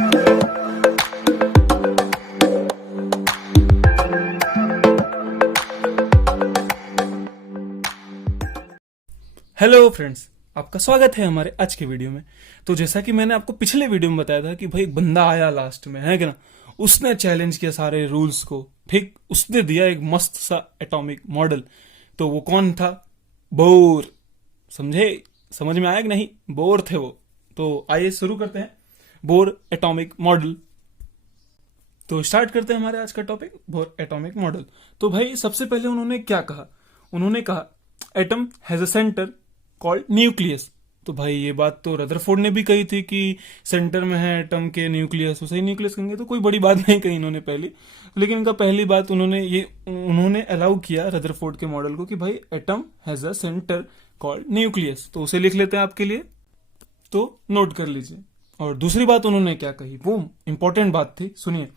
Hello friends, आपका स्वागत है हमारे आज के वीडियो में। तो जैसा कि मैंने आपको पिछले वीडियो में बताया था कि भाई एक बंदा आया लास्ट में, है क्या ना, उसने चैलेंज किया सारे रूल्स को। ठीक, उसने दिया एक मस्त सा एटॉमिक मॉडल। तो वो कौन था? बोर। समझे? समझ में आया कि नहीं? बोर थे वो। तो आइए शुरू करते हैं बोर एटॉमिक मॉडल। तो स्टार्ट करते हैं हमारे आज का टॉपिक, बोर एटॉमिक मॉडल। तो भाई सबसे पहले उन्होंने क्या कहा? उन्होंने कहा atom has a centre called nucleus. तो भाई ये बात तो रदरफोर्ड ने भी कही थी कि सेंटर में है एटम के न्यूक्लियस, उसे ही न्यूक्लियस कहेंगे। तो कोई बड़ी बात नहीं कही इन्होंने पहली, लेकिन इनका पहली बात उन्होंने अलाउ किया रदरफोर्ड के मॉडल को कि भाई atom has a centre called nucleus. तो उसे लिख लेते हैं आपके लिए, तो नोट कर लीजिए। और दूसरी बात उन्होंने क्या कही, वो इंपॉर्टेंट बात थी, सुनिए।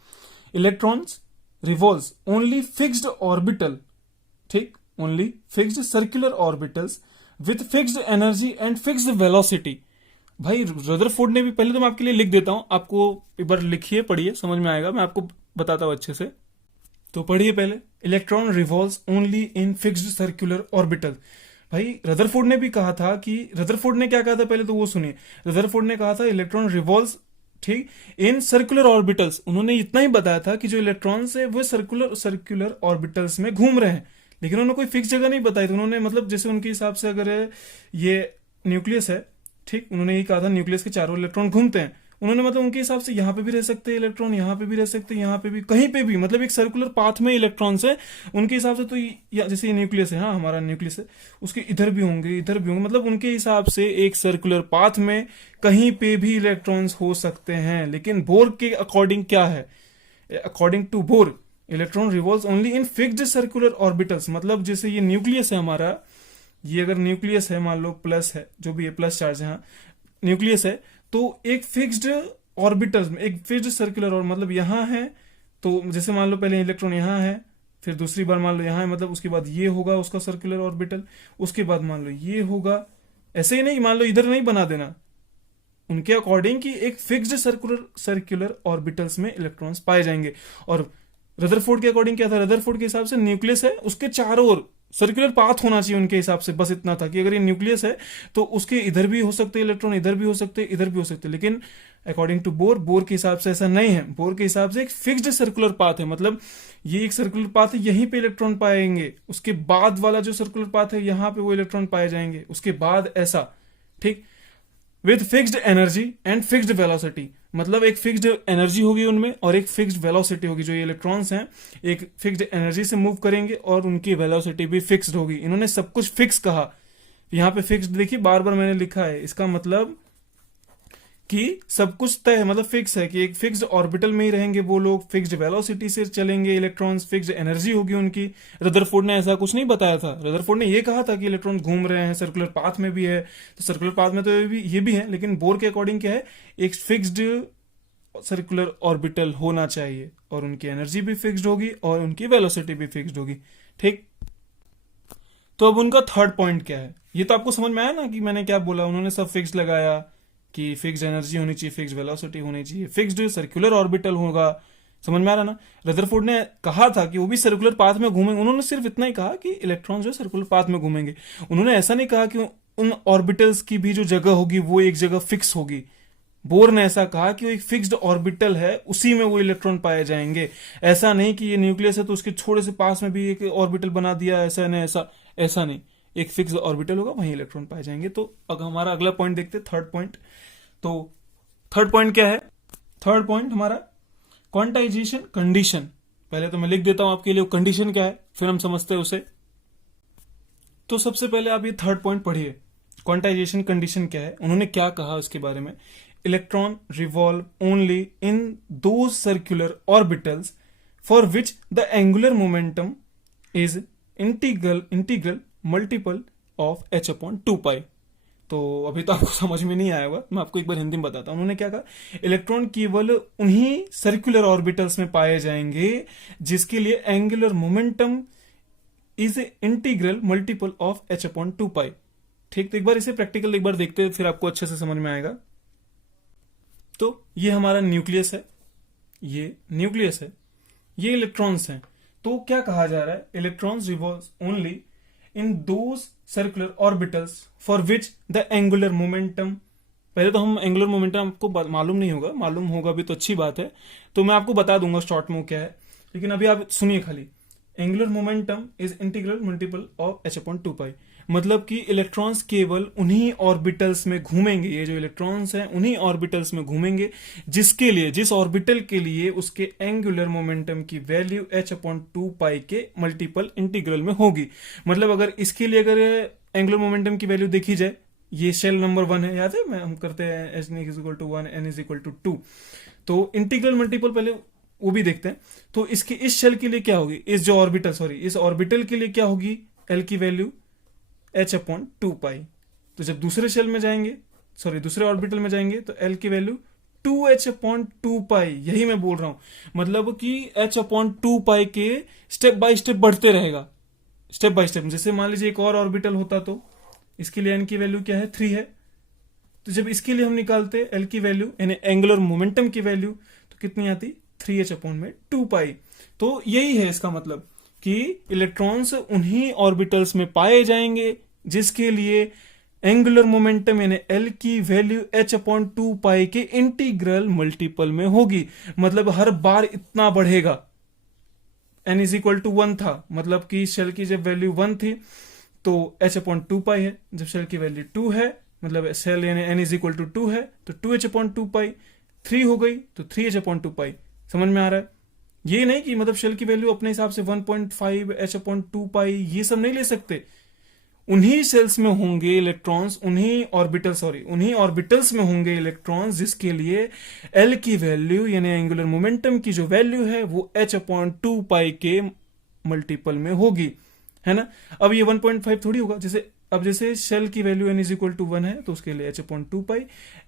Electrons revolves only fixed orbital, ठीक, only fixed circular orbitals with fixed energy and fixed velocity. भाई रदरफोर्ड ने भी, पहले तो मैं आपके लिए लिख देता हूं, आपको एक बार लिखिए, पढ़िए, समझ में आएगा, मैं आपको बताता हूं अच्छे से। तो पढ़िए पहले, electron revolves only in fixed circular orbital. भाई रदरफोर्ड ने भी कहा था कि, रदरफोर्ड ने क्या कहा था पहले तो वो सुनिए। रदरफोर्ड ने कहा था इलेक्ट्रॉन रिवॉल्व्स, ठीक, इन सर्कुलर ऑर्बिटल्स। उन्होंने इतना ही बताया था कि जो इलेक्ट्रॉन्स है वो सर्कुलर ऑर्बिटल्स में घूम रहे हैं, लेकिन उन्होंने कोई फिक्स जगह नहीं बताई थी। उन्होंने मतलब जैसे उनके हिसाब से अगर ये न्यूक्लियस है, ठीक, उन्होंने यही कहा था न्यूक्लियस के चारों इलेक्ट्रॉन घूमते हैं। उन्होंने मतलब उनके हिसाब से यहाँ पे भी रह सकते हैं इलेक्ट्रॉन, यहाँ पे भी रह सकते हैं, यहाँ पे भी, कहीं पे भी, मतलब एक सर्कुलर पाथ में इलेक्ट्रॉन्स है उनके हिसाब से। तो जैसे ये न्यूक्लियस है, हाँ हमारा न्यूक्लियस है, उसके इधर भी होंगे, इधर भी होंगे, मतलब उनके हिसाब से एक सर्कुलर पाथ में कहीं पे भी इलेक्ट्रॉन्स हो सकते हैं। लेकिन बोर के अकॉर्डिंग क्या है? According to Bohr, electron revolves only in fixed circular orbitals. मतलब जैसे ये न्यूक्लियस है हमारा, ये अगर न्यूक्लियस है, मान लो प्लस है, जो भी है प्लस चार्ज है, हाँ न्यूक्लियस है, तो एक फिक्स्ड ऑर्बिटल्स में, एक फिक्स्ड सर्कुलर, और मतलब यहां है, तो जैसे मान लो पहले इलेक्ट्रॉन यहां है, फिर दूसरी बार मान लो यहां है, मतलब उसके बाद ये होगा उसका सर्कुलर ऑर्बिटल, उसके बाद मान लो ये होगा। ऐसे ही नहीं, मान लो इधर नहीं बना देना, उनके अकॉर्डिंग कि एक फिक्स्ड सर्कुलर ऑर्बिटल्स में इलेक्ट्रॉन्स पाए जाएंगे। और रदरफोर्ड के अकॉर्डिंग क्या था? रदरफोर्ड के हिसाब से न्यूक्लियस है, उसके चारों ओर सर्कुलर पाथ होना चाहिए उनके हिसाब से। बस इतना था कि अगर ये न्यूक्लियस है तो उसके इधर भी हो सकते हैं इलेक्ट्रॉन, इधर भी हो सकते हैं, इधर भी हो सकते हैं। लेकिन अकॉर्डिंग टू बोर के हिसाब से ऐसा नहीं है। बोर के हिसाब से एक फिक्स्ड सर्कुलर पाथ है, मतलब ये एक सर्कुलर पाथ है, यहीं पे इलेक्ट्रॉन पाएंगे, उसके बाद वाला जो सर्कुलर पाथ है यहां पे वो इलेक्ट्रॉन पाए जाएंगे, उसके बाद ऐसा, ठीक, with fixed energy and fixed velocity. मतलब एक फिक्स्ड एनर्जी होगी उनमें और एक फिक्स्ड वेलोसिटी होगी। जो ये इलेक्ट्रॉन्स हैं एक फिक्स्ड एनर्जी से मूव करेंगे और उनकी वेलोसिटी भी फिक्स्ड होगी। इन्होंने सब कुछ फिक्स कहा। यहां पे फिक्स्ड देखिए, बार बार मैंने लिखा है, इसका मतलब कि सब कुछ तय है, मतलब फिक्स है कि एक फिक्स्ड ऑर्बिटल में ही रहेंगे वो लोग, फिक्स्ड वेलोसिटी से चलेंगे इलेक्ट्रॉन्स, फिक्स्ड एनर्जी होगी उनकी। रदरफोर्ड ने ऐसा कुछ नहीं बताया था। रदरफोर्ड ने ये कहा था कि इलेक्ट्रॉन घूम रहे हैं, सर्कुलर पाथ में भी है, तो सर्कुलर पाथ में तो ये भी है, लेकिन बोर के अकॉर्डिंग क्या है, एक फिक्स्ड सर्कुलर ऑर्बिटल होना चाहिए और उनकी एनर्जी भी फिक्स्ड होगी और उनकी वेलोसिटी भी फिक्स्ड होगी, ठीक। तो अब उनका थर्ड पॉइंट क्या है, ये तो आपको समझ में आया ना कि मैंने क्या बोला। उन्होंने सब फिक्स लगाया कि फिक्स्ड एनर्जी होनी चाहिए, फिक्स्ड वेलोसिटी होनी चाहिए, फिक्स्ड सर्कुलर ऑर्बिटल होगा। समझ में आ रहा ना? रदरफोर्ड ने कहा था कि वो भी सर्कुलर पाथ में घूमेंगे। उन्होंने सिर्फ इतना ही कहा कि इलेक्ट्रॉन जो सर्कुलर पाथ में घूमेंगे। उन्होंने ऐसा नहीं कहा कि उन ऑर्बिटल्स की भी जो जगह होगी वो एक जगह फिक्स होगी। बोर ने ऐसा कहा कि वो एक फिक्स्ड ऑर्बिटल है, उसी में वो इलेक्ट्रॉन पाए जाएंगे। ऐसा नहीं कि ये न्यूक्लियस है तो उसके थोड़े से पास में भी एक ऑर्बिटल बना दिया, ऐसा नहीं, ऐसा नहीं। एक फिक्स ऑर्बिटल होगा, वहीं इलेक्ट्रॉन पाए जाएंगे। तो अगर हमारा अगला पॉइंट देखते, थर्ड पॉइंट। तो थर्ड पॉइंट क्या है? थर्ड पॉइंट हमारा क्वांटाइजेशन कंडीशन। पहले तो मैं लिख देता हूं आपके लिए कंडीशन क्या है, फिर हम समझते हैं उसे। तो सबसे पहले आप ये थर्ड पॉइंट पढ़िए, क्वांटाइजेशन कंडीशन क्या है, उन्होंने क्या कहा उसके बारे में। Electron revolve only in those circular orbitals for which the angular momentum is integral multiple of h/2π। तो अभी तो आपको समझ में नहीं आया होगा, मैं आपको एक बार हिंदी में बताता हूं। उन्होंने क्या कहा, इलेक्ट्रॉन केवल उन्हीं सर्कुलर ऑर्बिटल्स में पाए जाएंगे जिसके लिए angular momentum is integral multiple of h/2π। ठीक, तो एक बार इसे प्रैक्टिकल एक बार देखते हैं, फिर आपको अच्छे से समझ में आएगा। तो ये हमारा न्यूक्लियस है, ये न्यूक्लियस है, ये इलेक्ट्रॉन्स हैं। तो क्या कहा जा रहा है, electrons revolve only in those circular orbitals for which the angular momentum, पहले तो हम एंगुलर मोमेंटम आपको मालूम नहीं होगा, मालूम होगा भी तो अच्छी बात है, तो मैं आपको बता दूंगा शॉर्ट में क्या है, लेकिन अभी आप सुनिए खाली। Angular momentum is integral multiple of h/2π, मतलब कि इलेक्ट्रॉन्स केवल उन्हीं ऑर्बिटल्स में घूमेंगे, ये जो इलेक्ट्रॉन्स हैं उन्हीं ऑर्बिटल्स में घूमेंगे जिसके लिए, जिस ऑर्बिटल के लिए उसके एंगुलर मोमेंटम की वैल्यू h/2π के मल्टीपल इंटीग्रल में होगी। मतलब अगर इसके लिए अगर एंगुलर मोमेंटम की वैल्यू देखी जाए, ये शेल नंबर 1 है, याद है मैं हम करते हैं h=1 n=2, तो इंटीग्रल मल्टीपल पहले वो भी देखते हैं। तो इसके इस शेल के लिए क्या होगी, इस जो ऑर्बिटल इस ऑर्बिटल के लिए क्या होगी, एल की वैल्यू h/2π। तो जब दूसरे शेल में जाएंगे, दूसरे ऑर्बिटल में जाएंगे तो एल की वैल्यू 2h/2π, यही मैं बोल रहा हूं, मतलब कि h/2π के स्टेप बाय स्टेप बढ़ते रहेगा, स्टेप बाय स्टेप। जैसे मान लीजिए एक और ऑर्बिटल होता तो इसके लिए एन की वैल्यू क्या है, 3 है, तो जब इसके लिए हम निकालते एल की वैल्यू यानी एंगुलर मोमेंटम की वैल्यू तो कितनी आती, 3h/2π। तो यही है इसका मतलब कि इलेक्ट्रॉन्स उन्हीं ऑर्बिटल्स में पाए जाएंगे जिसके लिए एंगुलर मोमेंटम यानी एल की वैल्यू h/2π के इंटीग्रल मल्टीपल में होगी। मतलब हर बार इतना बढ़ेगा, n=1 था, मतलब कि शेल की जब वैल्यू 1 थी तो h/2π है, जब शेल की वैल्यू 2 है, मतलब शेल यानी n=2 है तो 2h/2π, 3 हो गई तो 3h/2π। समझ में आ रहा है? ये नहीं कि मतलब शेल की वैल्यू अपने हिसाब से 1.5 h/2π ये सब नहीं ले सकते, उन्हीं सेल्स में होंगे इलेक्ट्रॉन्स, उन्हीं ऑर्बिटल्स में होंगे इलेक्ट्रॉन्स जिसके लिए एल की वैल्यू यानी एंगुलर मोमेंटम की जो वैल्यू है वो h/2π के मल्टीपल में होगी, है ना। अब ये 1.5 थोड़ी होगा, जैसे शेल की वैल्यू n=1 है तो उसके लिए h/2π,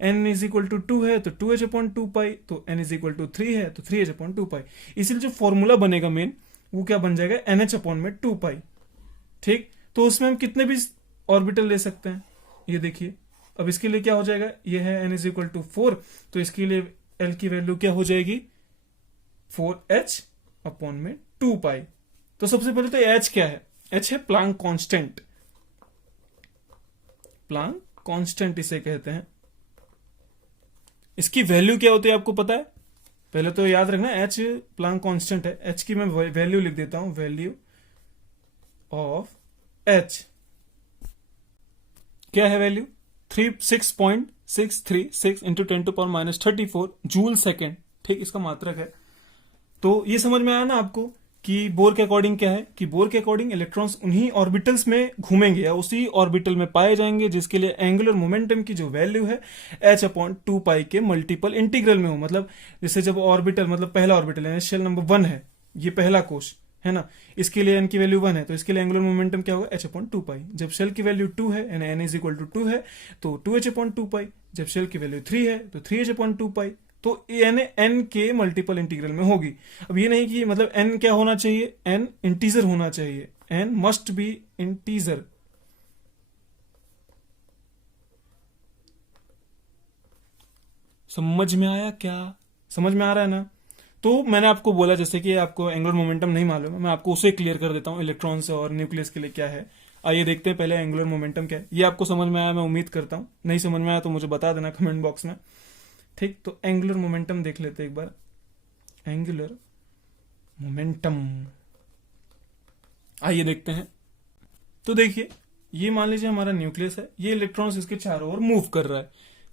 n=2 है तो 2h/2π, तो n=3 है तो 3h/2π। इसलिए जो फॉर्मूला बनेगा मेन वो क्या बन जाएगा, NH/2π। ठीक, तो उसमें हम कितने भी ऑर्बिटल ले सकते हैं, ये देखिए। अब इसके लिए क्या हो जाएगा, ये है n=4, तो इसके लिए L की वैल्यू क्या हो जाएगी, 4h/2π। तो सबसे पहले तो H क्या है, H है प्लांक कांस्टेंट, प्लांक कांस्टेंट इसे कहते हैं। इसकी वैल्यू क्या होती है आपको पता है, पहले तो याद रखना H प्लांक कांस्टेंट है। H की मैं वैल्यू लिख देता हूं, वैल्यू ऑफ H क्या है, वैल्यू 6.636 इंटू 10⁻⁻34 जूल सेकेंड। ठीक, इसका मात्रक है। तो ये समझ में आया ना आपको कि बोर के अकॉर्डिंग क्या है, कि बोर के अकॉर्डिंग इलेक्ट्रॉन्स उन्हीं ऑर्बिटल्स में घूमेंगे या उसी ऑर्बिटल में पाए जाएंगे जिसके लिए एंगुलर मोमेंटम की जो वैल्यू है h/2π के मल्टीपल इंटीग्रल में हो। मतलब जैसे जब ऑर्बिटल, मतलब पहला ऑर्बिटल है, शेल नंबर 1 है, ये पहला कोश है ना, इसके लिए n की वैल्यू 1 है तो इसके लिए एंगुलर मोमेंटम क्या होगा, h/2π। जब शेल की वैल्यू 2 है यानी n=2 है तो 2h/2π। जब शेल की वैल्यू 3 है तो 3h/2π। तो यानी n के मल्टीपल इंटीग्रल में होगी। अब ये नहीं कि मतलब n क्या होना चाहिए, n इंटीजर होना चाहिए, n मस्ट बी इंटीजर। समझ में आया क्या, समझ में आ रहा है ना। तो मैंने आपको बोला जैसे कि आपको एंगुलर मोमेंटम नहीं मालूम है, मैं आपको उसे क्लियर कर देता हूं, इलेक्ट्रॉन्स और न्यूक्लियस के लिए क्या है। आइए देखते हैं पहले एंगुलर मोमेंटम क्या है। ये आपको समझ में आया मैं उम्मीद करता हूं, नहीं समझ में आया तो मुझे बता देना कमेंट बॉक्स में। ठीक, तो एंगुलर मोमेंटम देख लेते हैं एक बार। एंगुलर मोमेंटम आइए देखते हैं। तो देखिए, ये मान लीजिए हमारा न्यूक्लियस है, ये इलेक्ट्रॉन्स इसके चारों ओर मूव कर रहा है,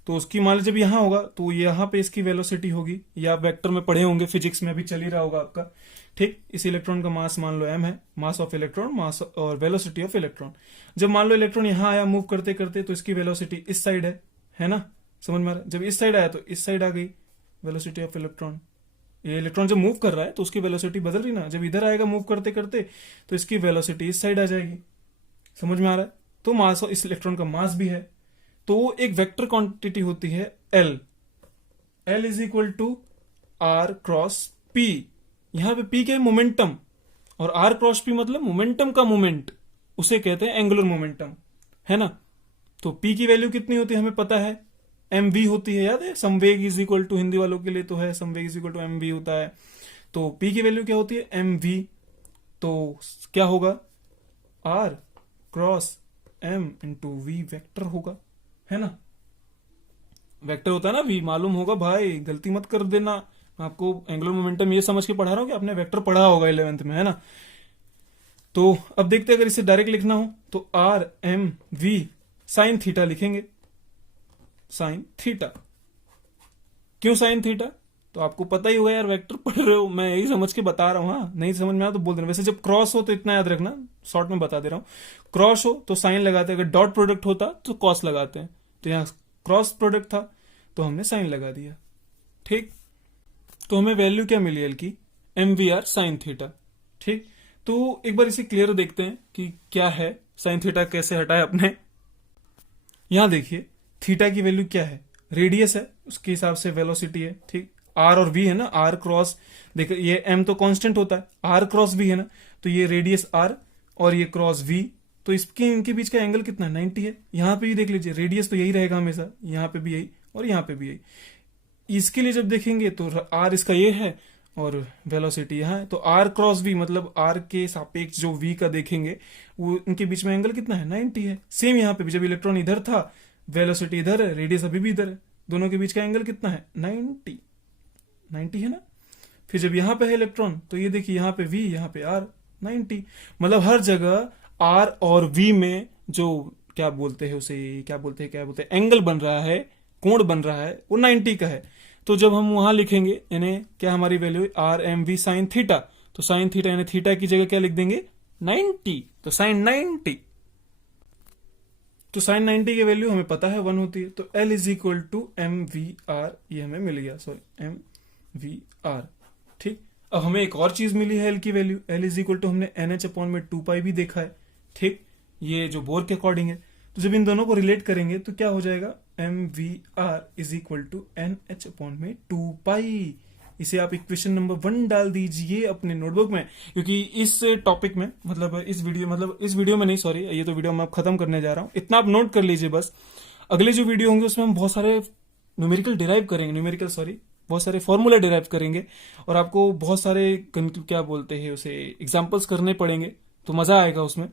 तो उसकी मान लीजिए जब यहां होगा तो यहां पे इसकी वेलोसिटी होगी, या आप वेक्टर में पढ़े होंगे, फिजिक्स में अभी चल ही रहा होगा आपका। ठीक, इस इलेक्ट्रॉन का मास मान लो m है, मास ऑफ इलेक्ट्रॉन, मास और वेलोसिटी ऑफ इलेक्ट्रॉन। जब मान लो इलेक्ट्रॉन यहां आया मूव करते करते तो इसकी वेलोसिटी इस साइड है ना, समझ में आ रहा है। जब इस साइड आया तो इस साइड आ गई वेलोसिटी ऑफ इलेक्ट्रॉन। ये इलेक्ट्रॉन जब मूव कर रहा है तो उसकी वेलोसिटी बदल रही ना, जब इधर आएगा मूव करते करते तो इसकी वेलोसिटी इस साइड आ जाएगी। समझ में आ रहा है। तो मास, इस इलेक्ट्रॉन का मास भी है, तो एक वेक्टर क्वांटिटी होती है L = r×p। यहां पे p क्या है, मोमेंटम, और r×p मतलब मोमेंटम का मोमेंट, उसे कहते हैं एंगुलर मोमेंटम, है ना। तो p की वैल्यू कितनी होती है हमें पता है, एम वी होती है, याद है, संवेग इज इक्वल टू, हिंदी वालों के लिए तो है, संवेग is equal to m v होता है। तो पी की वैल्यू क्या होती है, एम वी। तो क्या होगा, r cross m into v vector होगा, है ना। वेक्टर होता है ना वी, मालूम होगा भाई, गलती मत कर देना। मैं आपको एंगुलर मोमेंटम ये समझ के पढ़ा रहा हूँ कि आपने वेक्टर पढ़ा होगा 11th में, है ना। तो अब देखते हैं, अगर इसे डायरेक्ट लिखना हो तो r m v sine theta लिखेंगे, साइन थीटा। क्यों साइन थीटा, तो आपको पता ही होगा यार, वेक्टर पढ़ रहे हो, मैं यही समझ के बता रहा हूँ। हाँ, नहीं समझ में आया तो बोल देना। वैसे जब क्रॉस हो तो इतना याद रखना, शॉर्ट में बता दे रहा हूँ, क्रॉस हो तो साइन लगाते हैं, अगर डॉट प्रोडक्ट होता तो कॉस लगाते हैं। तो यहाँ क्रॉस प्रोडक्ट था तो हमने साइन लगा दिया, ठीक। तो हमें वैल्यू क्या मिली एल की, m v r sine theta, ठीक। तो एक बार इसे क्लियर देखते हैं कि क्या है, साइन थीटा कैसे हटाए अपने। यहां देखिए थीटा की वैल्यू क्या है, रेडियस है, उसके हिसाब से वेलोसिटी है, ठीक। आर और वी है ना, आर क्रॉस, देखो ये एम तो कांस्टेंट होता है, आर क्रॉस वी है ना, तो ये रेडियस आर और ये क्रॉस वी, तो इसके इनके बीच का एंगल कितना है, 90 है। यहां पे भी देख लीजिए, रेडियस तो यही रहेगा हमेशा, यहां पे भी यही और यहां पे भी यही। इसके लिए जब देखेंगे तो आर इसका ये है और वेलोसिटी यहाँ है, तो आर क्रॉस वी मतलब आर के सापेक्ष जो वी का देखेंगे, वो इनके बीच में एंगल कितना है, 90 है। सेम यहाँ पे भी, जब इलेक्ट्रॉन इधर था वेलोसिटी इधर है, रेडियस अभी भी इधर है, दोनों के बीच का एंगल कितना है, 90 है ना। फिर जब यहाँ पे है इलेक्ट्रॉन तो ये देखिए, यहाँ पे वी, यहाँ पे आर, 90। मतलब हर जगह आर और वी में जो क्या बोलते हैं उसे, क्या बोलते हैं एंगल बन रहा है, कोण बन रहा है, वो 90 का है। तो जब हम वहां लिखेंगे यानी क्या, हमारी value r m v sine theta, तो साइन थीटा यानी थीटा की जगह क्या लिख देंगे, 90। तो साइन 90, तो साइन 90 की वैल्यू हमें पता है 1 होती है। तो l is equal to m v r, ये हमें मिल गया, सॉरी एम वी आर, ठीक। अब हमें एक और चीज मिली है एल की value, l is equal to हमने एन एच अपॉन में 2 पाई भी देखा है, ठीक, ये जो बोर के अकॉर्डिंग है। तो जब इन दोनों को रिलेट करेंगे तो क्या हो जाएगा, m v r is equal to n h upon में 2 पाई। इसे आप इक्वेशन नंबर 1 डाल दीजिए अपने नोटबुक में, क्योंकि इस टॉपिक में मतलब इस वीडियो में नहीं, सॉरी, ये तो वीडियो मैं अब खत्म करने जा रहा हूं, इतना आप नोट कर लीजिए बस। अगले जो वीडियो होंगे उसमें हम बहुत सारे बहुत सारे फॉर्मूला डिराइव करेंगे और आपको बहुत सारे क्या बोलते हैं उसे, एग्जाम्पल्स करने पड़ेंगे, तो मजा आएगा उसमें।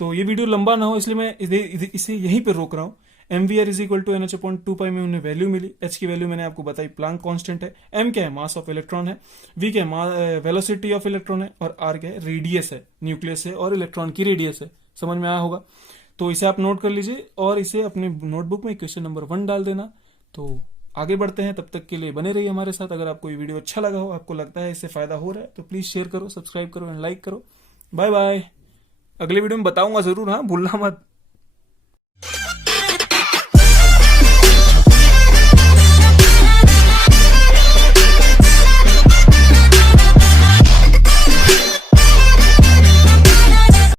तो ये वीडियो लंबा ना हो इसलिए मैं इसे यहीं पर रोक रहा हूँ। M v r is equal to n h upon 2 pi में उन्हें वैल्यू मिली। एच की वैल्यू मैंने आपको बताई, प्लांक कांस्टेंट है। एम क्या है, मास ऑफ इलेक्ट्रॉन है। वी क्या है, वेलोसिटी ऑफ इलेक्ट्रॉन है। और आर क्या है, रेडियस है, न्यूक्लियस है और इलेक्ट्रॉन की रेडियस है। समझ में आया होगा, तो इसे आप नोट कर लीजिए और इसे अपने नोटबुक में क्वेश्चन नंबर 1 डाल देना। तो आगे बढ़ते हैं, तब तक के लिए बने रहिए हमारे साथ। अगर आपको ये वीडियो अच्छा लगा हो, आपको लगता है इससे फायदा हो रहा है, तो प्लीज शेयर करो, सब्सक्राइब करो एंड लाइक करो। Bye bye. अगले वीडियो में बताऊंगा जरूर, हाँ भूलना मत।